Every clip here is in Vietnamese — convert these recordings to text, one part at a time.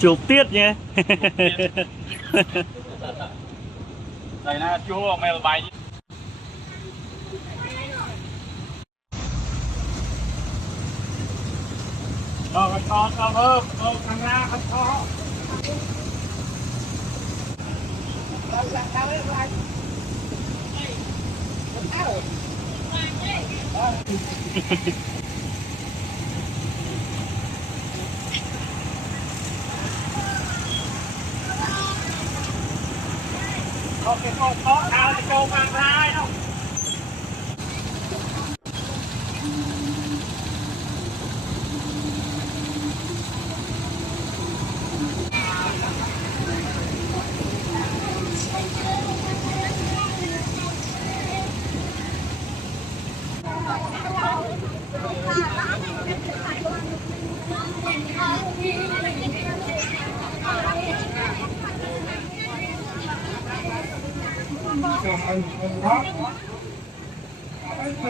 chụp tiết nhé. Đây nè chú mày bài con hơn thằng ra không có ok con có thao thì cô mang ra không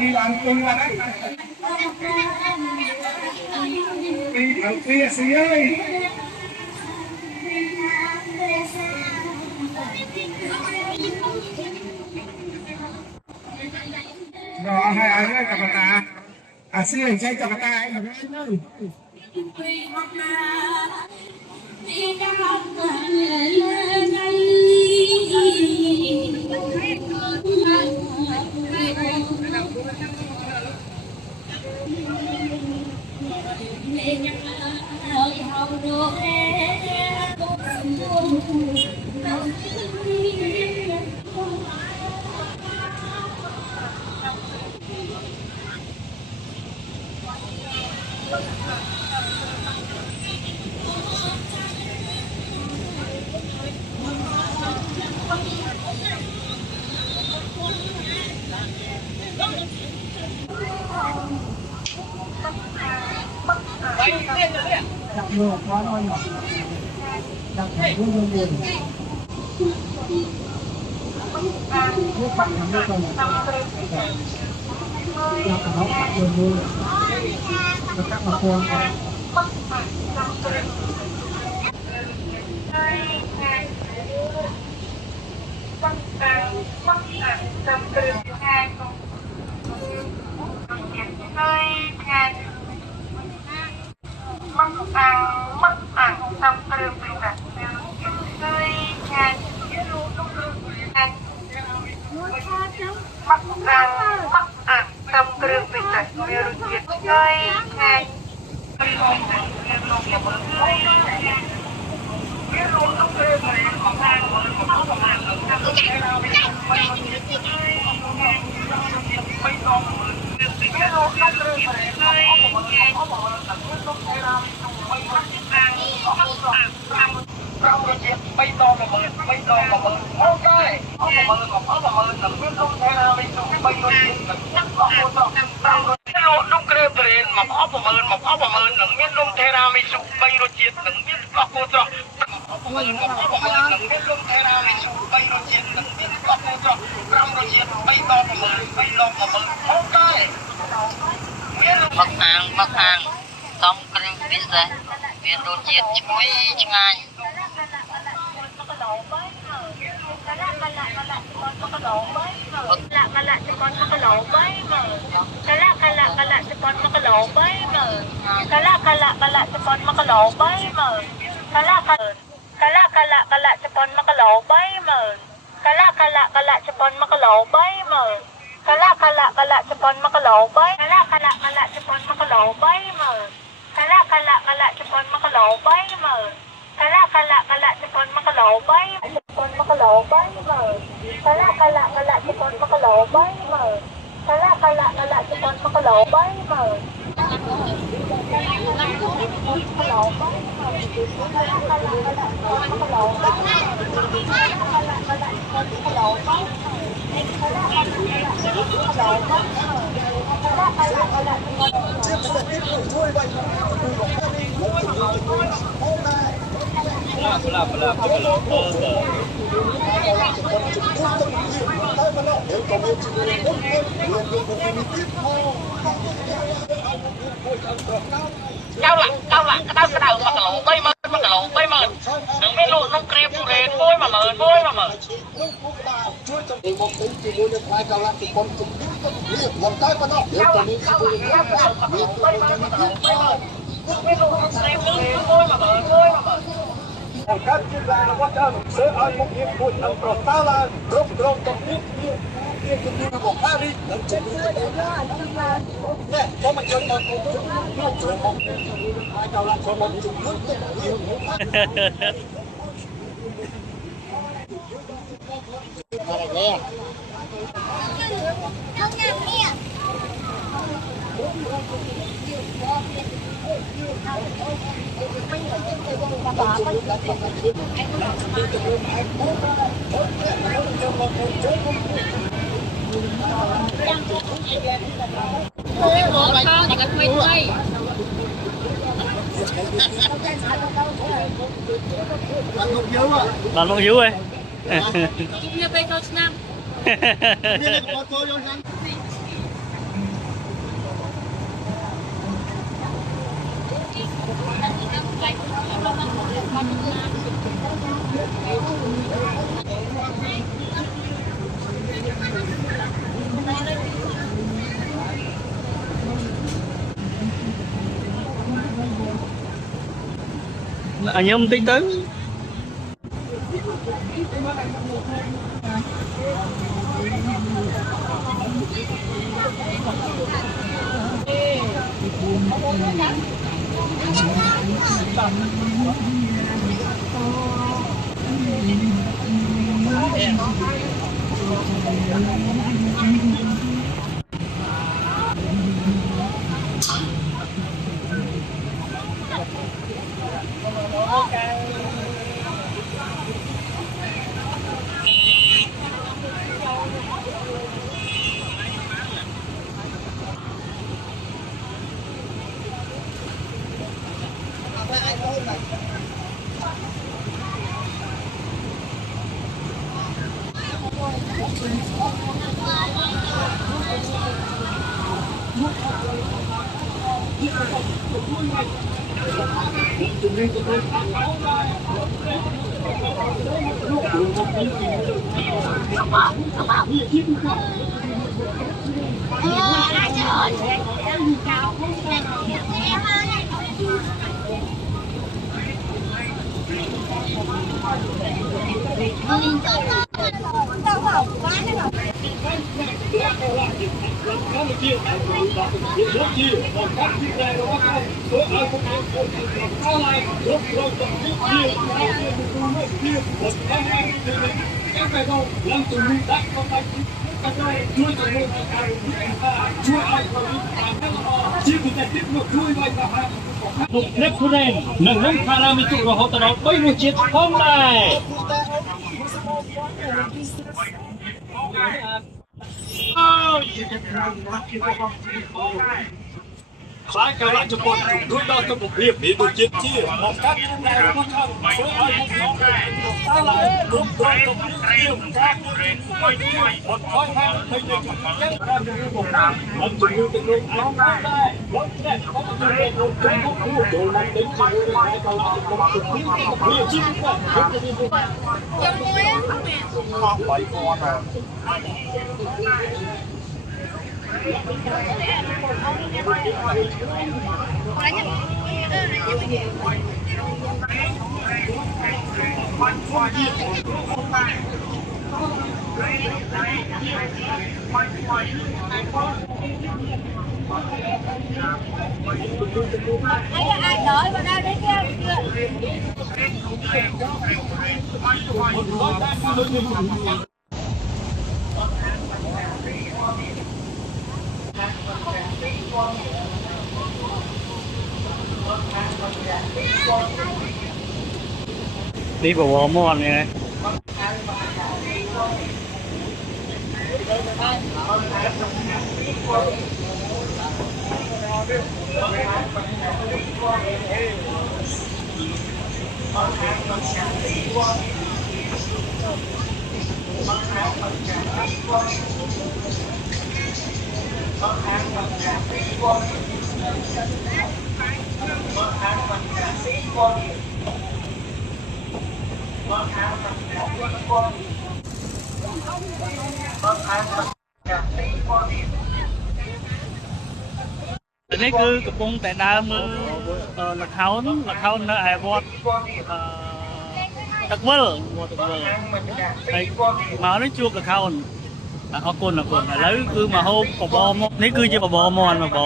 đi làm chung là đấy đi thằng kia xí ơi rồi hai anh ơi chào ta xí hình chơi chào ta anh ơi đặt nhiều quá thôi nhỏ đặt phải luôn luôn buồn nước bạn làm đâu còn là cả nó bạn buồn luôn và các bà con mất ăn xong trường bị đặt tươi nhang mất ăn xong trường bị đặt miêu nhiệt tươi nhang bay to mà mượn ok bay lộn đông kêu về mà khó mà mượn đừng biết đông thế nào mình sụp bay rồi chết đừng biết có cô cho đừng biết đông thế nào mình sụp bay rồi chết đừng biết có cô cho ram rồi chết bay to mà mượn ok mất hàng xong kêu biết rồi viên đồ chết chui ngay lạ cho con mắc lỗ bấy mà cái lạ cho con mắc lỗ bấy mà cái lạ cho con mắc lỗ bấy mà cái lạ cho con mắc lỗ bấy mà cái lạ cho con mắc lỗ bấy mà cái lạ cho con mắc lỗ bấy cái lạ cho con mắc lỗ bấy mà cái lạ cho con mắc lỗ bấy mà cái lạ cho con mắc lỗ bấy con mắc lỗ bấy mà cái lạ cho con mắc lỗ bấy mà cái lạ cho con mắc lỗ bấy mà cao lặng cái đầu mà cái lỗ bay mơn mà cái lỗ bay mơn đừng biết lỗ nông kẹp phụ đề môi mà mờn Các chuyên gia là quan trọng sẽ ai một hiệp hội ăn pro ta là rộng tổng biết của Paris đang chạy nè có một chuyện mà ai cao lắm cho một chục nước bạn mong dữ ơi. Anh nhớ tí tới. Một nếp thu đen nâng nâng khả năng tụ vào hậu tờ đó bây một chiếc hôm nay. Phải cả lại cho con đối đo cho một hiệp để được chiến chia một các những này nó không số ai một nhóm ta lại đúng rồi đồng nhiều các một khói thang thấy được kết ra được một năm mình chỉ như tình huống áo đây vẫn đẹp có một người một trong một khu đồ năm đến chỉ như hai cả lại một trực tiếp một hiệp chiến qua không phải con à. Ai đợi vào đây đấy kia. Đi vào bò mòn này. នេះគឺកំពុងតែដើរមើលល្ខោននៅឯវត្តទឹកវិលហើយមកនេះជួបល្ខោនអរគុណឥឡូវគឺមកហូបបបរមកនេះគឺជាបបរមន់បាទ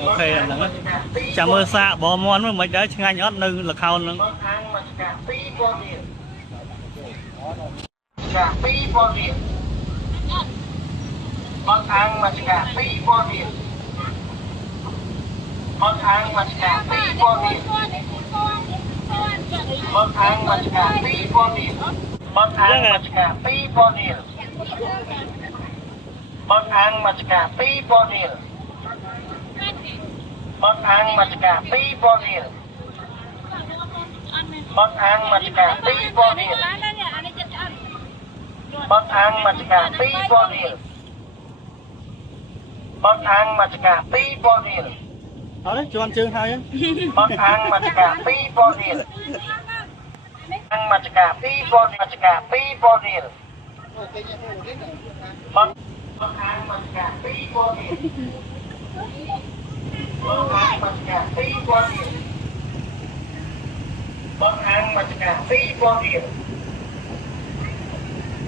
អូខេហ្នឹងចាំមើលសាកបបរមន់មិនដែរឆ្ងាញ់អត់នៅល្ខោនហ្នឹងBác ăn mà cả phi con điện. Bác ăn mà cả phi con điện. Bác ăn mà cả phi con điện. Bác ăn mà cả phi con điện. Bác ăn mà cả phi con điện. Bác ăn mà cả phi con điện. Bác ăn mà cả phi con điện. Bác ăn mà cả phi con điện. Bác ăn mà cả phi con điện. Đấy, cho ăn chương hai á. Bác ăn mà cả phi con điện. Ăn mà cả phi con điện. Cả phi con điện. Bác ăn mà cả phi con điện. Bác ăn mà cả phi con điện. Bác ăn mà cả phi con điện.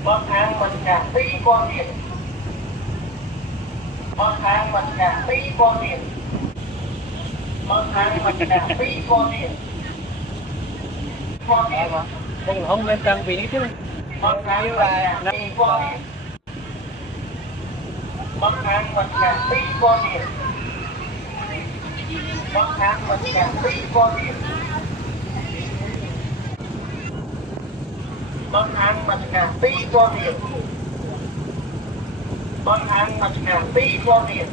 Bác ăn mà cả phi con điện. Bác ăn mà cả phi con điện. Bác ăn mà cả phi con điện. Con điện mà. Đừng không nên trang bị chứ. Bác ăn mà cả phi con điện. Bác ăn mà cả phi con điện. Bác ăn mà cả phi con điện. Bác ăn mà cả phi con điện. Bác ăn mà cả phi con điện.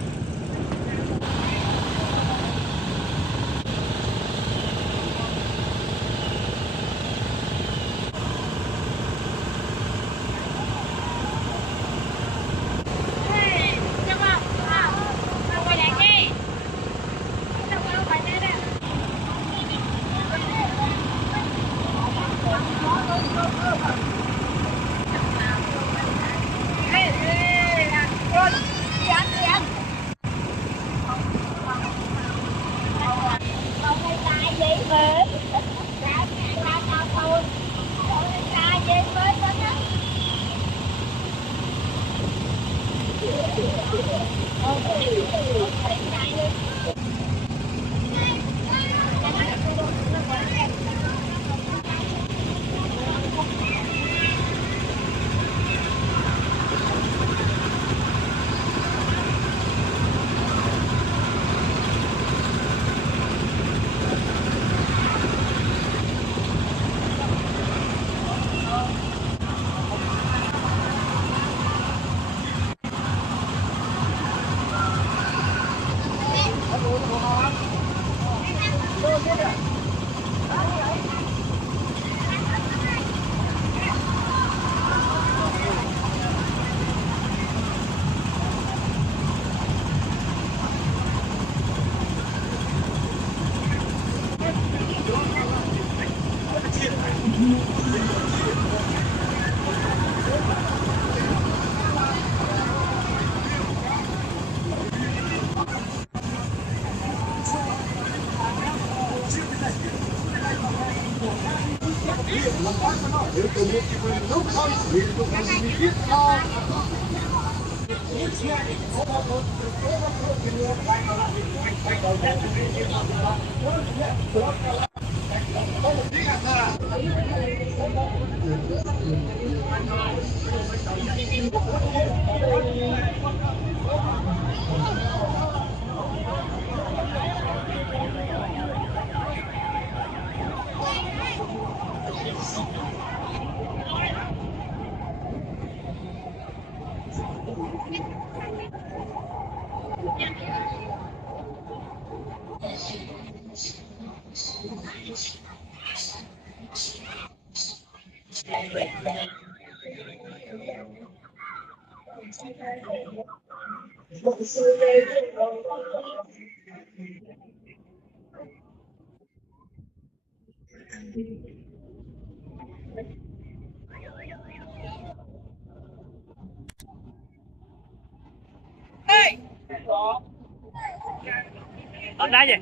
Ở đây vậy.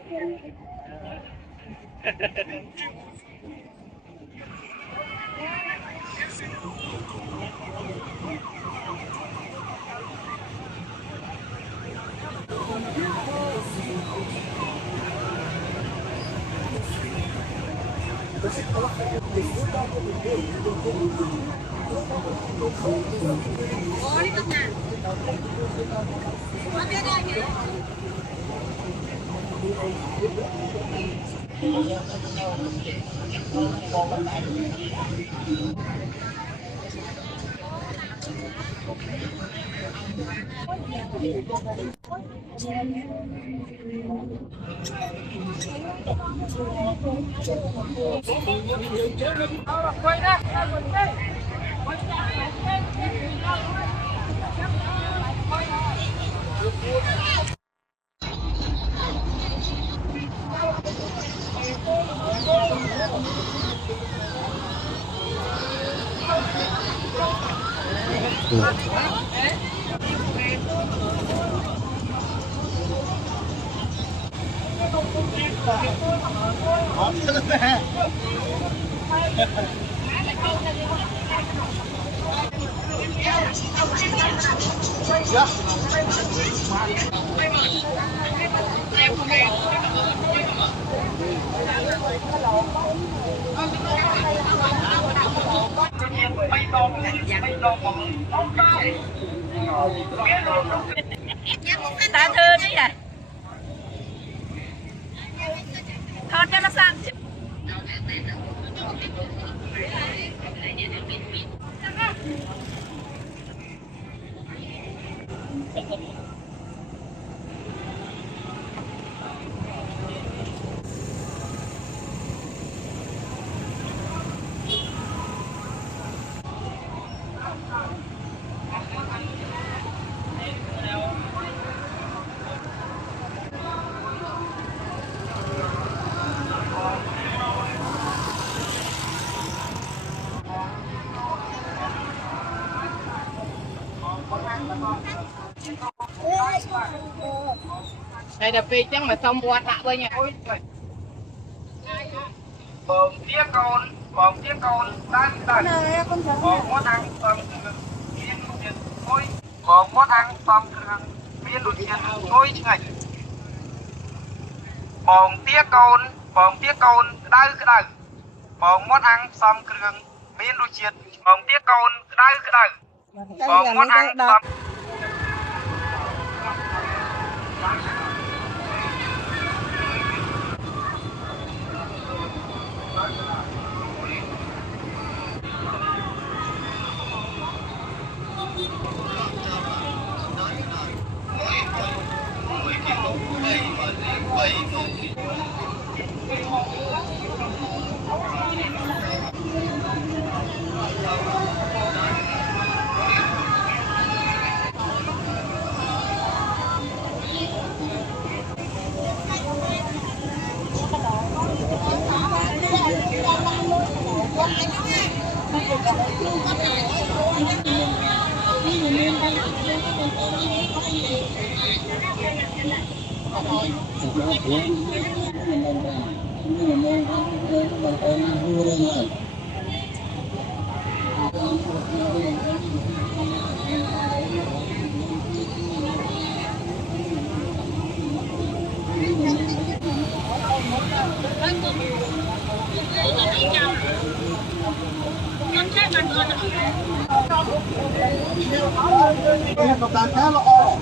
Ta thư đi à? Thôi cho nó sang. Đây là vì chắc mà xong qua tạ với nha. Bồng tía con đang bồng món ăn bồng miên lụt tiền thôi bồng món ăn bồng miên lụt tiền thôi chứ ngày bồng tía con đau cái đầu bồng món ăn xong cường miên lụt tiền bồng tía con đau cái đầu bồng món ăn xong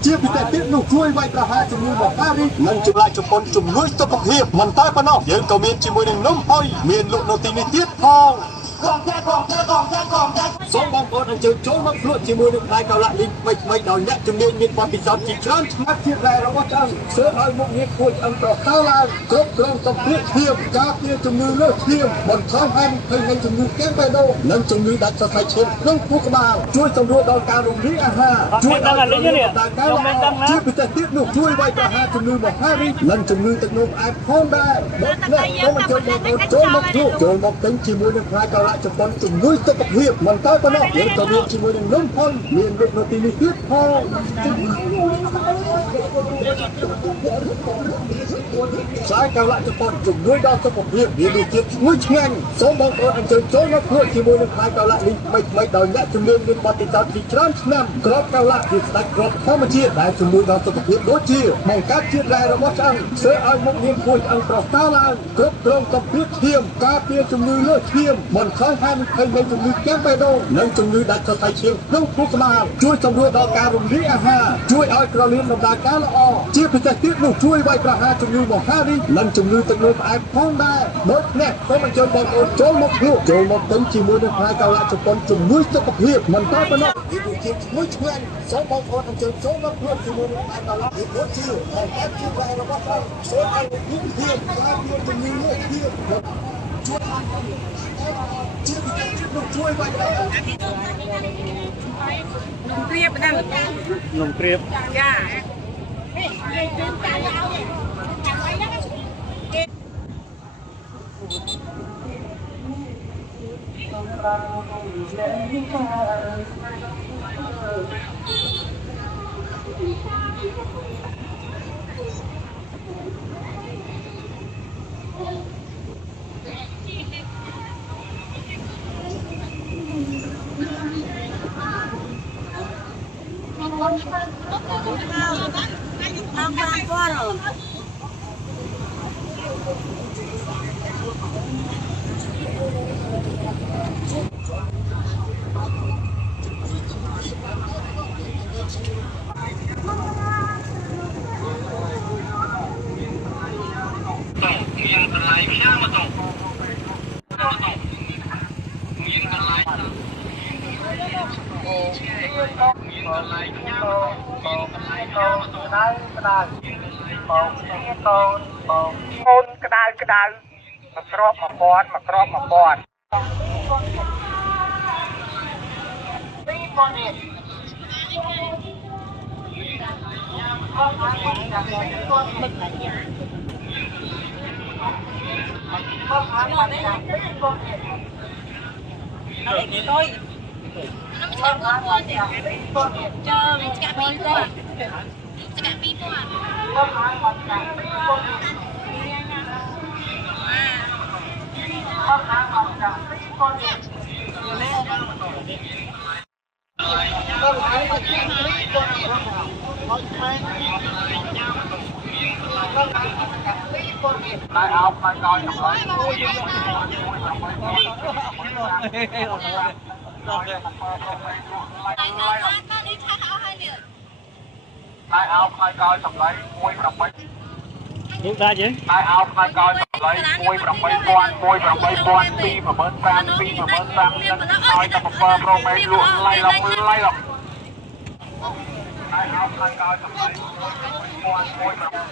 chia bịแต่ติดลูกช่วยไว้ประหารจมูกบอกการีนั่นจุดลายจุดปนจุดลุยตัวกับเฮียมันตายปะน้องยังก็เมียนจิมวยหนึ่งน้ำห้อยเมียนลูกโนตีในเตี้ยทองกองแท้ សូមបងប្អូនអញ្ជើញចូលមកភ្លក់ជាមួយនឹងផ្លែកៅឡាក់លីងមិនដោយអ្នកជំនាញមានបទពិសោធន៍ជាច្រើនឆ្នាំជាផ្លែរបស់ឆ្អឹងធ្វើឲ្យមុខងារគួរឆ្អឹងប្រសើរឡើងគ្រប់គ្រងសម្ពាធឈាមការពារជំងឺលើសឈាមបន្ថយហានិភ័យនៃជំងឺកេប៉េដូនិងជំងឺដាច់សរសៃឈាមក្នុងខួរក្បាលជួយសម្រួលដល់ការរំលាយអាហារជួយឲ្យការជាពិសេសទៀតនោះជួយវាយប្រហារជំងឺមហារីកនិងជំងឺទឹកនោមផ្អែមផងដែរដូច្នេះសូមអញ្ជើញបងប្អូនចូលមកភ្លក់ចូលមកទិញជាមួយនឹងផ្លែកៅឡាក់ជប៉ុនជំនួយសុខភាពមិនតែប៉ុណ្ណោះយើងក៏មានជាមួយនឹងនំផងមានរូបនៅទីនេះទៀតផងផ្លែកៅឡាក់ជប៉ុនជំនួយដល់សុខភាពមានរសជាតិឈ្ងុយឆ្ងាញ់សូមបងប្អូនអញ្ជើញចូលមកភ្លក់ជាមួយនឹងផ្លែកៅឡាក់នេះមិនដោយអ្នកជំនាញមានបទពិសោធន៍ជាច្រើនឆ្នាំក្របកៅឡាក់ជាស្ដេចក្របធម្មជាតិដែលជំនួយដល់សុខភាពដូចជាបង្កើតជាតិរ៉ែរបស់ឆ្អឹងធ្វើឲ្យមុខងារគួរឆ្អឹងប្រសើរឡើងគ្រប់គ្រងសម្ពាធឈាមការពារជំងឺលើសឈាមបន្ថយហានិភ័យនៃជំងឺកេប៉េដូនិងជំងឺដាច់សរសៃឈាមក្នុងខួរក្បាលជួយសម្រួលដល់ការរំលាយអាហារជួយឲ្យក្រលៀនដំណើរការល្អជាពិសេសទៀតនោះជួយវាយប្រហារជំងឺមហារីកនិងជំងឺទឹកនោមផ្អែមផងដែរដូច្នេះសូមអញ្ជើញបងប្អូនចូលមកភ្លក់ចូលមកទិញជាមួយនឹងផ្លែកៅឡាក់ជប៉ុនជំនួយសុខភាពមិនតែប៉ុណ្ណោះវាជាឈ្ងុយឆ្ងាញ់សូមបងប្អូនអញ្ជើញចូលមកភ្លក់ជាមួយនឹងផ្លែកៅឡាក់ដូចជាបង្កើតជាផ្លែរបស់យើងធ្វើឲ្យរូបភាពការពារជំងឺលើសឈាមជួយជាពិសេសទៀតនោះជួយវាយប្រហារ ព្រៀបដល់ នំព្រៀប ចា អូនក្តៅមកក្របមកពាន់មកក្របមកពាន់ Lại áo phải coi trong đó. Lại áo phải coi trong đấy, môi đồng bay. Đúng ra chứ. Lại áo phải coi trong đấy, môi đồng bay quan, pi mà bớt sang, nói tập phơ pro mày luộn lay lòng. Lại áo phải coi trong đấy, môi đồng bay.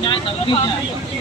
Nhai tao kia nhỉ?